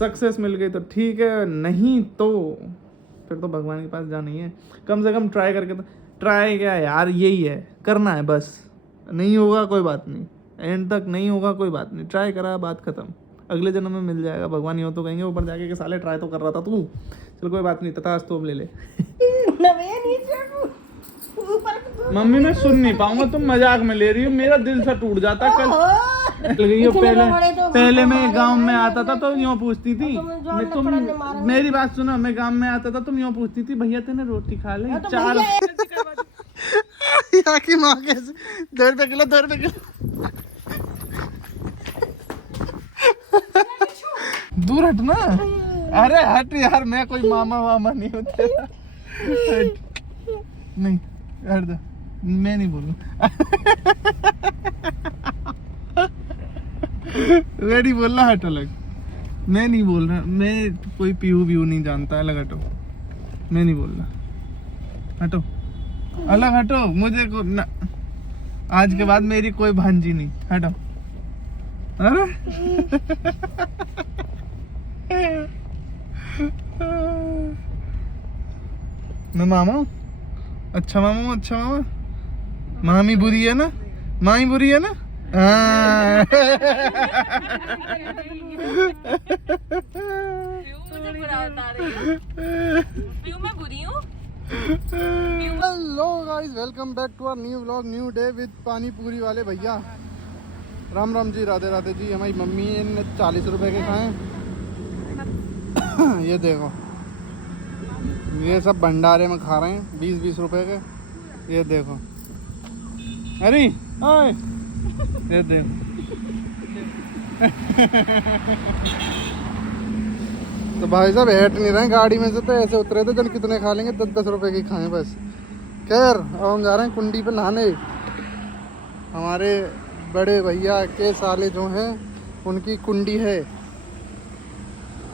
Success मिल गई तो ठीक है, नहीं तो फिर तो भगवान के पास जाना ही है। कम से कम ट्राई करके तो, ट्राई क्या यार, यही है, करना है बस। नहीं होगा कोई बात नहीं, एंड तक नहीं होगा कोई बात नहीं, ट्राई करा, बात खत्म। अगले जन्म में मिल जाएगा, भगवान ही हो तो कहेंगे ऊपर जाके कि साले ट्राई तो कर रहा था तू, चल कोई बात नहीं, तथा तो अब ले ले। मम्मी मैं सुन नहीं पाऊंगा, तुम मजाक में ले रही हो, मेरा दिल सा टूट जाता कल। पहले मैं गांव में आता था तो यूँ पूछती थी, तुम मेरी बात सुनो, मैं गांव में आता था तुम यूँ पूछती थी, भैया तेने रोटी खा ले? 4 यहाँ की माँ कैसे 2 रुपए किलो 2 रुपए किलो। दूर हट ना, अरे हट यार, मैं कोई मामा वामा नहीं होते। नहीं हट जा, मैं नहीं बोलूँ। मैं नहीं बोल रहा, हट अलग। मैं नहीं बोल रहा, मैं कोई पीहू व्यू नहीं जानता, अलग हटो। मैं नहीं बोल रहा, हटो अलग हटो। मुझे को ना, आज के बाद मेरी कोई भांजी नहीं, हटो। अरे मैं मामा हूँ, अच्छा मामा हूँ, अच्छा मामा। मामी बुरी है ना, मामी बुरी है ना। हाँ। Hello guys, welcome back to our new vlog, new day with pani puri वाले भैया। राम राम जी, राधे राधे जी। हमारी मम्मी ने 40 रुपए के खाए। ये देखो, ये सब भंडारे में खा रहे हैं 20-20 रुपए के। ये देखो, अरे ओए, ये देखो। तो भाई साहब हट नहीं रहे गाड़ी में से, तो ऐसे उतरे थे जन कितने खा लेंगे, 10-10 रुपए की खाएं बस। खैर अब हम जा रहे हैं कुंडी पे नहाने। हमारे बड़े भैया के साले जो हैं उनकी कुंडी है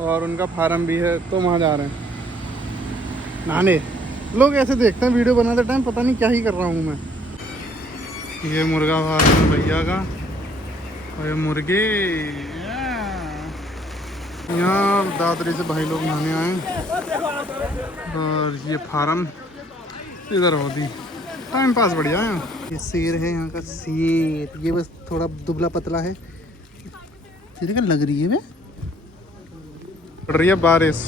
और उनका फार्म भी है, तो वहाँ जा रहे हैं नहाने। लोग ऐसे देखते हैं वीडियो बनाते टाइम, पता नहीं क्या ही कर रहा हूँ मैं। ये मुर्गा फार्म है भैया का, और ये मुर्गे। यहाँ दादरी से भाई लोग नहाने आए, और ये फार्म इधर होती। टाइम पास बढ़िया है। ये शेर है यहाँ का, शेर। ये बस थोड़ा दुबला पतला है। शेर का लग रही है वे। पड़ रही है बारिश,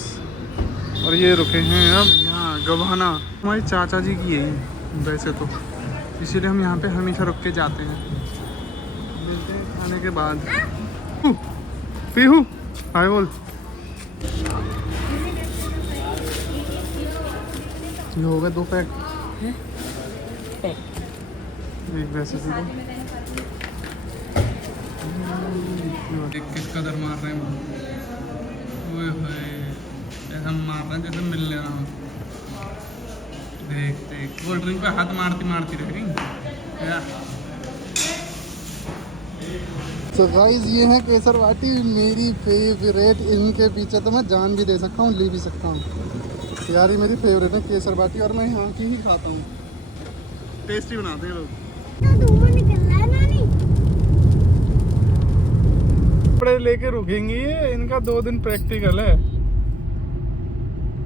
और ये रुके हैं अब यहाँ गवाना। हमारी चाचा जी की है वैसे तो, इसीलिए हम यहाँ पे हमेशा रुक के जाते हैं। मिलते हैं खाने के बाद। पीहू हाय बोल। ये होगा 2 पैक, एक वैसे से किस कदर मार रहे हैं। ओए होए, ऐसा मार रहे हैं जैसे मिल ले रहा हूँ। देख देख, कोल्ड ड्रिंक पे हाथ मारती मारती रह गई। तो गाइस ये है केसर बाटी, मेरी फेवरेट। इनके पीछे तो मैं जान भी दे सकता हूँ, ले भी सकता हूँ यार। ये मेरी फेवरेट है केसर बाटी, और मैं यहाँ की ही खाता हूँ। टेस्टी बनाते हैं लोग। कपड़े लेके रुकेंगे, इनका 2 दिन प्रैक्टिकल है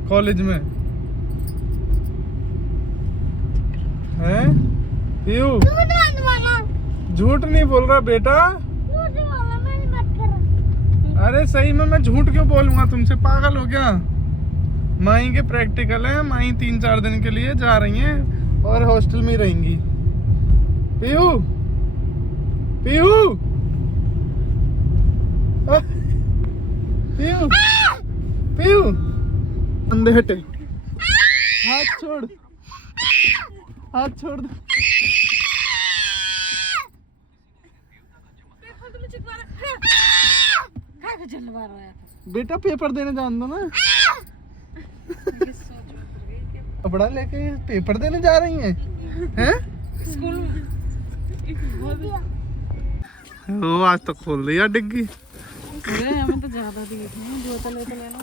कॉलेज में। हैं? झूठ नहीं बोल रहा बेटा। अरे सही में मैं झूठ क्यों बोलूंगा तुमसे, पागल हो क्या? माई के प्रैक्टिकल है, माई 3-4 दिन के लिए जा रही हैं और हॉस्टल में रहेंगी। पीहू पीहू पीहू पीहू, अंधे हटे, हाथ छोड़, हाथ छोड़ दो। बेटा पेपर देने जान दो ना। कपड़ा लेके पेपर देने जा रही हैं? हैं? वो आज तो खोल दिया डिग्गी।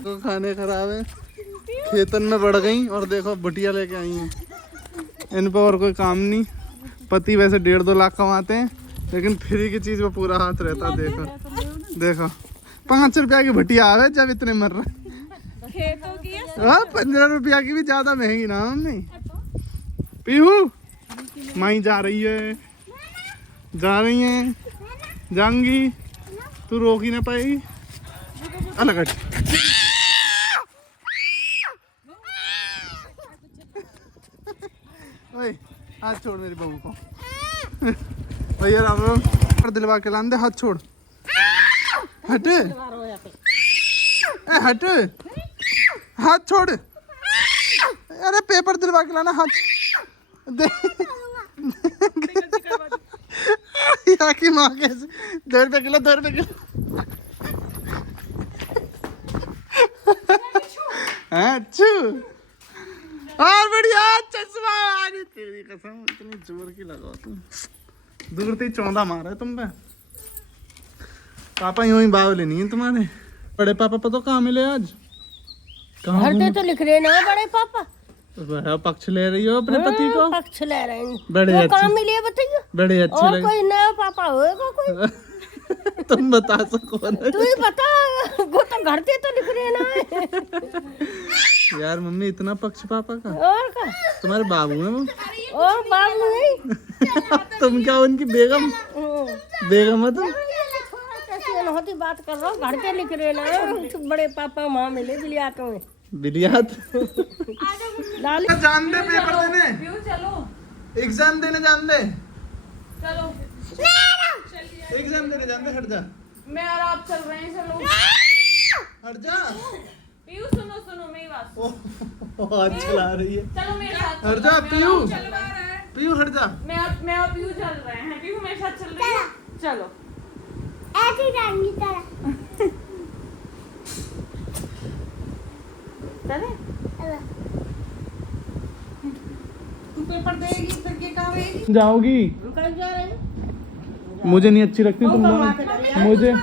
तो खाने खराब है, खेतन में बढ़ गई, और देखो बुटिया लेके आई हैं। इन पर और कोई काम नहीं। पति वैसे 1.5-2 लाख कमाते हैं, लेकिन फ्री की चीज पे पूरा हाथ रहता है। देखो देखो 5 रुपया की भटिया आवे जब इतने मर रहे। खेतों की है। 15 रुपया की भी ज्यादा महंगी ना मम्मी। पीहू माई जा रही है, जाऊंगी, तू रोक ही ना पाएगी। अलग हट। ओए हाथ छोड़ मेरी बहू को। भैया राम राम। दिलवा के लान दे, हाथ छोड़। हट ए हट, हाथ छोड़। अरे पेपर दिलवा के लाना, हाथ दे। यहाँ की माँ कैसे 2 रुपये किलो, 2 रुपये किलो। अच्छू और बढ़िया चश्मा। अरे तेरी कसम इतनी जोर की लगाओ तुम, दूर से चौंधा मारा है तुम पे। पापा यूं ही बावले नहीं है तुम्हारे। बड़े पापा तो कहाँ मिले आज? घर पे तो लिख रहे ना बड़े पापा। बड़ा पक्ष ले रही हो अपने पति को? पक्ष ले रहे हैं। बड़े तो अच्छे, कहाँ मिले बताइए? बड़े अच्छे और लगे। कोई नया पापा होएगा कोई? तुम बता सको ना। तू ही बता, वो तो घर पे तो लिख रहे ना। यार मम्मी इतना पक्ष पापा का? और का तुम्हारे बाबू है वो? और बाबू नहीं। तुम क्या उनकी बेगम हो तुम? कैसी अनहोती बात कर रहा हूँ, घर पे लिख रहे ना। बड़े पापा माँ मिले बिलियातों में। बिलियात लाली जान दे, पेपर देने, चलो एग्जाम देने जान दे, चलो एग्जाम देने जान दे। हट जा, मैं और आप चल रहे हैं। चलो हट जा। पीयू सुनो सुनो मेरी बात। हाथ चला रही है। चलो मेरे साथ हट जा पीयू, चलवा रहा है। पीयू हट जा। मैं और पीयू चल रहे हैं। पीयू मेरे साथ चल रही है। चलो ऐसी जाएंगी तरह। चले तू पेपर देगी फिर क्या करेगी? जाओगी? कहीं जा रहे हैं? मुझे नहीं अच्छी लगती तुम दोनों। मुझे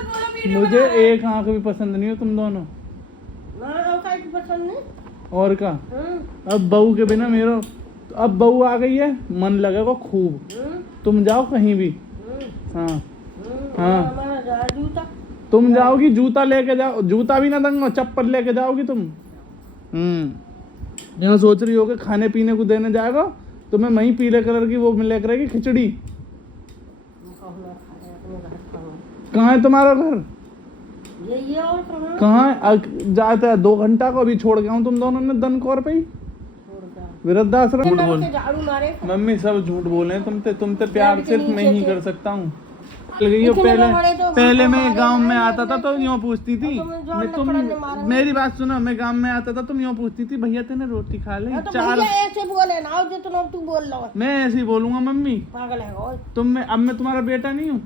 मुझे एक आंख भी पसंद नहीं हो तुम दोनों। ना कहीं पसंद नहीं। और का अब बहू के बिना मेरा, अब बहू आ गई है, मन लगेगा खूब। तुम जाओ कहीं भी। हाँ हाँ, हमारा जा जूता। तुम जाओगी जूता लेके जाओ, जूता भी ना दूंगा, चप्पल लेके जाओगी तुम। यहाँ सोच रही हो कि खाने पीने को देने जाएगा तो मैं वहीं पीले कलर की वो लेकर आएगी खिचड़ी। कहाँ है तुम्हारा घर? ये और कहाँ? कहाँ है? जाते हैं 2 घंटा को अभी छोड़ गया हूँ तुम दोनों ने दनकौर पे ही, वृद्धाश्रम। झूठ बोल झाड़ू मारे। मम्मी, सब झूठ बोले तुम ते प्यार सिर्फ मैं ही कर सकता हूँ। पहले मैं गांव में आता था तो यूँ पूछती थी, तुम मेरी बात सुनो, मैं गांव में आता था तुम यूँ पूछती थी भैया तेने रोटी खा ले? तो 4 ऐसे बोले ना जितना तू बोल रहा है। मैं ऐसे ही बोलूंगा मम्मी। पागल है वो। अब मैं तुम्हारा बेटा नहीं हूँ?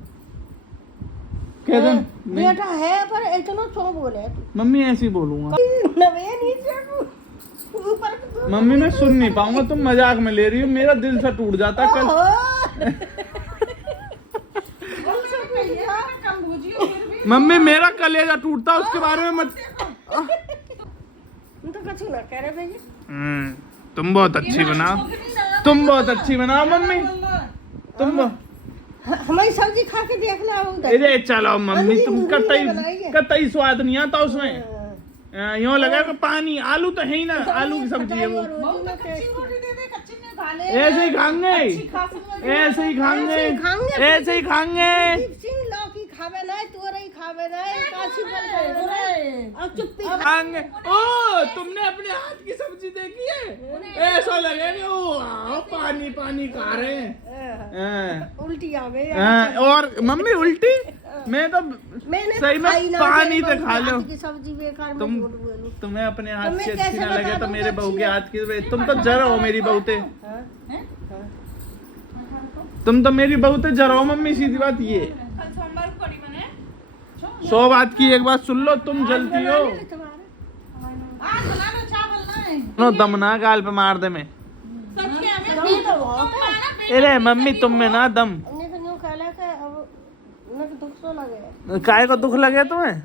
कह दो बेटा है पर इतना क्यों बोले तू? मम्मी, ऐसे ही बोलूंगा। नवे नीचे ऊपर मम्मी मैं सुन नहीं पाऊंगा, तुम मजाक में ले रही हो, मेरा दिल सा टूट जाता कल। मम्मी मेरा कलेजा टूटता, उसके बारे में मत। तो कुछ ना कह रहे भैया। तुम बहुत अच्छी बनाओ, तुम बहुत अच्छी बनाओ मम्मी, तुम हमारी सब्जी खा के देख ला उधर। अरे चलो मम्मी, तुम कतई स्वाद नहीं आता उसमें। यूँ लगा कि पानी, आलू तो है ही ना, आलू की सब्जी है वो। ऐसे ही खाएंगे, ऐसे ही खाएंगे, ऐसे ही खाएंगे। लौकी खावे ना, तोरई खावे ना, काशी बन अब चुप्पी खाएंगे। ओ तुमने अपने हाथ की सब्जी देखी है? ऐसा लगेगा ओ पानी पानी खा रहे हैं। उल्टी आवे। और मम्मी उल्टी, मैं तो सही में पानी तो खा लो। सब्जी बेकार। तुम्हें अपने हाथ की अच्छी ना लगे तो मेरे बहू के हाथ की, तुम तो जरा हो मेरी बहुते, तुम तो मेरी बहुते जरा हो मम्मी, सीधी बात ये। 100 बात की एक बात सुन लो, तुम जलती हो। नो दमना गाल पे मार दे मैं। अरे मम्मी तुम में ना दम। काय को दुख लगे तुम्हें?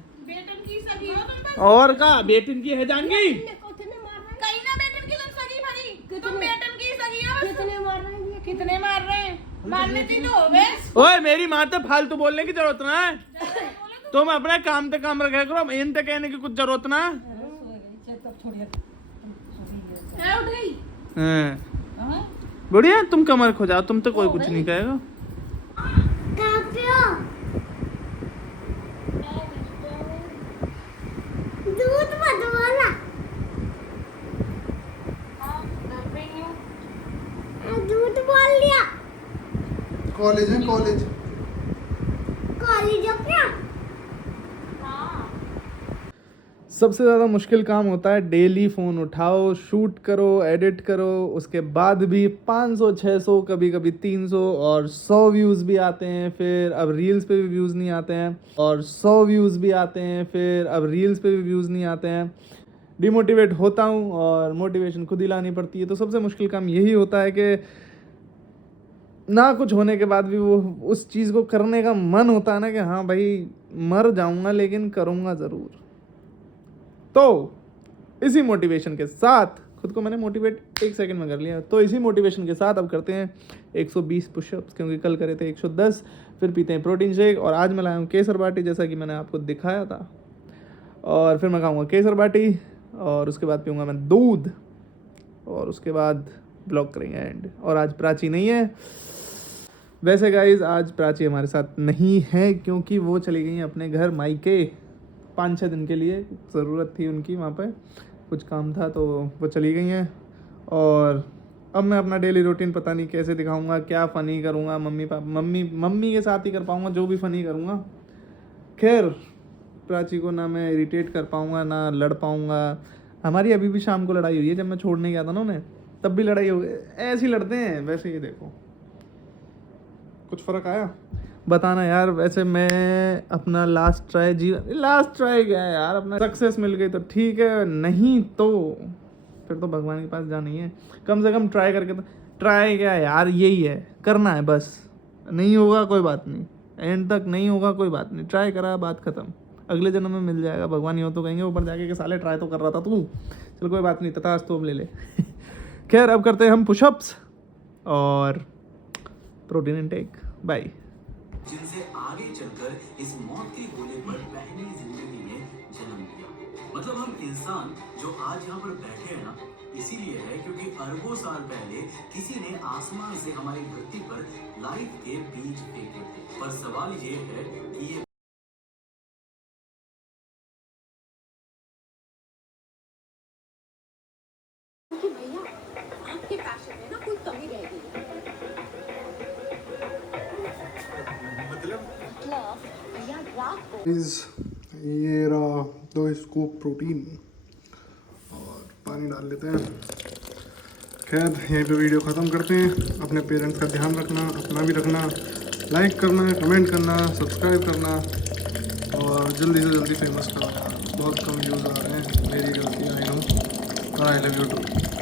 और का बेटिन की है जाएंगी? कितने मार रहे हैं? मारने दी तो हो बे। ओए मेरी माँ तो फालतू बोलने की जरूरत ना है। तुम अपने काम पे काम रखा करो, इन ते कहने की कुछ जरूरत ना। क्या उठ गई? हाँ। बढ़िया, तुम कमर खो जाओ, तुम तो कोई कुछ नहीं कहेगा। दूध मत बोला, दूध बोल लिया। कॉलेज है, कॉलेज कॉलेज हो क्या? सबसे ज़्यादा मुश्किल काम होता है डेली फ़ोन उठाओ, शूट करो, एडिट करो, उसके बाद भी 500 600 कभी कभी 300 और 100 व्यूज़ भी आते हैं। फिर अब रील्स पे भी व्यूज़ नहीं आते हैं, और 100 व्यूज़ भी आते हैं, फिर अब रील्स पे भी व्यूज़ नहीं आते हैं। डिमोटिवेट होता हूँ और मोटिवेशन खुद ही लानी पड़ती है। तो सबसे मुश्किल काम यही होता है कि ना कुछ होने के बाद भी वो उस चीज़ को करने का मन होता है ना, कि हाँ भाई मर जाऊँगा लेकिन करूँगा ज़रूर। तो इसी मोटिवेशन के साथ, खुद को मैंने मोटिवेट 1 सेकंड में कर लिया, तो इसी मोटिवेशन के साथ अब करते हैं 120 पुशअप्स, क्योंकि कल करे थे 110। फिर पीते हैं प्रोटीन शेक, और आज मैं लाया हूँ केसर बाटी, जैसा कि मैंने आपको दिखाया था। और फिर मैं खाऊंगा केसर बाटी, और उसके बाद पीऊँगा मैं दूध, और उसके बाद ब्लॉग करेंगे एंड। और आज प्राची नहीं है। वैसे गाइज आज प्राची हमारे साथ नहीं है, क्योंकि वो चली गई हैं अपने घर मायके 5-6 दिन के लिए। ज़रूरत थी उनकी वहाँ पे, कुछ काम था, तो वो चली गई हैं। और अब मैं अपना डेली रूटीन पता नहीं कैसे दिखाऊंगा, क्या फ़नी करूँगा, मम्मी के साथ ही कर पाऊँगा जो भी फ़नी करूँगा। खैर, प्राची को ना मैं इरिटेट कर पाऊँगा, ना लड़ पाऊँगा। हमारी अभी भी शाम को लड़ाई हुई है, जब मैं छोड़ने गया था ना उन्हें, तब भी लड़ाई हो गई। ऐसे ही लड़ते हैं। वैसे ये देखो, कुछ फ़र्क आया बताना यार। वैसे मैं अपना लास्ट ट्राई क्या है यार, अपना सक्सेस मिल गई तो ठीक है, नहीं तो फिर तो भगवान के पास जाना ही है। कम से कम ट्राई करके, तो ट्राई क्या है यार, यही है, करना है बस। नहीं होगा कोई बात नहीं, एंड तक नहीं होगा कोई बात नहीं, ट्राई करा, बात ख़त्म। अगले जन्म में मिल जाएगा, भगवान ही हो तो कहेंगे ऊपर जाके कि साले ट्राई तो कर रहा था तू, चल कोई बात नहीं, तथास्तु तो अब ले ले। खैर, अब करते हैं हम पुशअप्स और प्रोटीन इनटेक। बाय। जिनसे आगे चलकर इस मौत के गोले पर पहली जिंदगी में जन्म लिया। मतलब हम इंसान जो आज यहाँ पर बैठे हैं ना, इसीलिए है क्योंकि अरबों साल पहले किसी ने आसमान से हमारी धरती पर लाइफ के बीज फेंके थे। पर सवाल ये है कि ये आपके पैशन में ना कोई कमी रह गई है। ये रहा 2 स्कूप प्रोटीन, और पानी डाल लेते हैं। खैर, यहीं पे वीडियो ख़त्म करते हैं। अपने पेरेंट्स का ध्यान रखना, अपना भी रखना, लाइक करना, कमेंट करना, सब्सक्राइब करना, और जल्दी से जल्दी फेमस करना। बहुत कम व्यूज़ आ रहे हैं, मेरी गलती, आई नो, और आई लव यू टू।